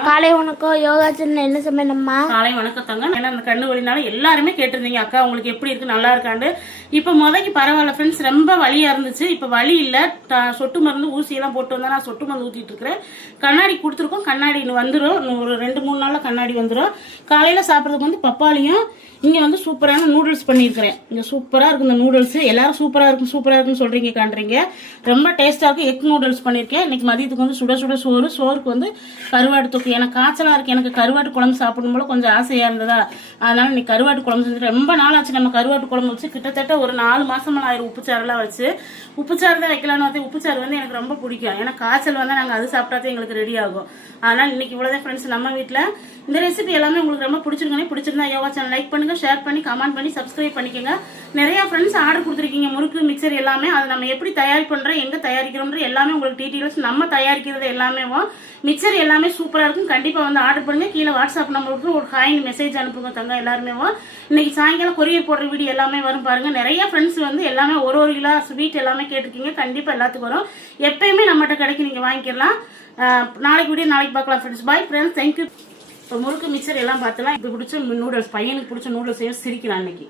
காலை வணக்கம். சின்ன என்ன சமையலம்மா காலை வணக்கம் தங்க ஏன்னா அந்த கண்ணு வழினால எல்லாருமே கேட்டிருந்தீங்க அக்கா உங்களுக்கு எப்படி இருக்கு? நல்லா இருக்காண்டு இப்போ முதக்கு பரவாயில்ல ஃப்ரெண்ட்ஸ் ரொம்ப வலியா இருந்துச்சு. இப்போ வலி இல்லை. சொட்டு மருந்து ஊசியெல்லாம் போட்டு வந்தா நான் சொட்டு மருந்து ஊத்திட்டு இருக்கிறேன். கண்ணாடி கொடுத்துருக்கோம். கண்ணாடி இன்னும் வந்துடும் இன்னும் ஒரு ரெண்டு மூணு நாள்ல கண்ணாடி வந்துடும் காலையில சாப்பிட்றதுக்கு வந்து பப்பாளியும் இங்க வந்து சூப்பரான நூடுல்ஸ் பண்ணியிருக்கிறேன். இங்க சூப்பரா இருக்கு இந்த நூடுல்ஸ் எல்லாரும் சூப்பரா இருக்கும் சூப்பரா இருக்குன்னு சொல்றீங்க காண்றீங்க. ரொம்ப டேஸ்டா இருக்கும் எக் நூடுல்ஸ் பண்ணியிருக்கேன். இன்னைக்கு மதியத்துக்கு வந்து சுட சுட சோறு. சோறுக்கு வந்து கருவாடு தொக்கு. எனக்கு காய்ச்சலா இருக்கு. எனக்கு கருவாட்டு குழம்பு சாப்பிடும் போல கொஞ்சம் ஆசையா இருந்ததா. அதனால இன்னைக்கு கருவாட்டு குழம்பு செஞ்சு ரொம்ப நாள் ஆச்சு. நம்ம கருவாட்டு குழம்பு வச்சு கிட்டத்தட்ட ஒரு நாலு மாசமா ஆயிரம் உப்புச்சாறுலாம் வச்சு. உப்புச்சாறு தான் வைக்கலாம்னு பார்த்து உப்புச்சாறு வந்து எனக்கு ரொம்ப பிடிக்கும். ஏன்னா காய்ச்சல் வந்தா நாங்க அது சாப்பிட்டாதான் எங்களுக்கு ரெடி ஆகும். அதனால இன்னைக்கு இவ்வளவுதான் ஃப்ரெண்ட்ஸ் நம்ம வீட்டில் இந்த ரெசிபி எல்லாமே உங்களுக்கு ரொம்ப பிடிச்சிருக்கனே பிடிச்சிருந்தா யோகா சேனல் லைக் பண்ணுங்க ஷேர் பண்ணி கமெண்ட் பண்ணி சப்ஸ்கிரைப் பண்ணிக்கோங்க. நிறையா ஃப்ரெண்ட்ஸ் ஆர்டர் கொடுத்துருக்கீங்க முறுக்கு மிக்சர் எல்லாமே. அதை நம்ம எப்படி தயார் பண்ணுறோம் எங்கே தயாரிக்கிறோம்ன்ற எல்லாமே உங்களுக்கு டீட்டெயில்ஸ் நம்ம தயாரிக்கிறது எல்லாமே மிக்சர் எல்லாமே சூப்பராக இருக்கும். கண்டிப்பாக வந்து ஆர்டர் பண்ணுங்கள் கீழே வாட்ஸ்அப் நம்பருக்கு ஒரு ஹாயின் மெசேஜ் அனுப்புங்க தங்க எல்லாருமே இன்னைக்கு சாயங்காலம் கொரியர் போடுற வீடியோ எல்லாமே வரும் பாருங்கள் நிறைய ஃப்ரெண்ட்ஸ் வந்து எல்லாமே ஒரு ஒரு கிலோ ஸ்வீட் எல்லாமே கேட்டிருக்கீங்க. கண்டிப்பாக எல்லாத்துக்கும் வரும். எப்பயுமே நம்மகிட்ட கிடைக்கும் நீங்கள் வாங்கிக்கலாம். நாளைக்கு வீடியோ நாளைக்கு பார்க்கலாம் ஃப்ரெண்ட்ஸ் பாய் ஃப்ரெண்ட்ஸ் தேங்க்யூ இப்போ முறுக்கு மிக்சர் எல்லாம் பார்த்தலாம். இப்போ பிடிச்ச நூடுல்ஸ் பையனுக்கு பிடிச்ச நூடுல்ஸ் சிரிக்கிறான் இன்னைக்கு.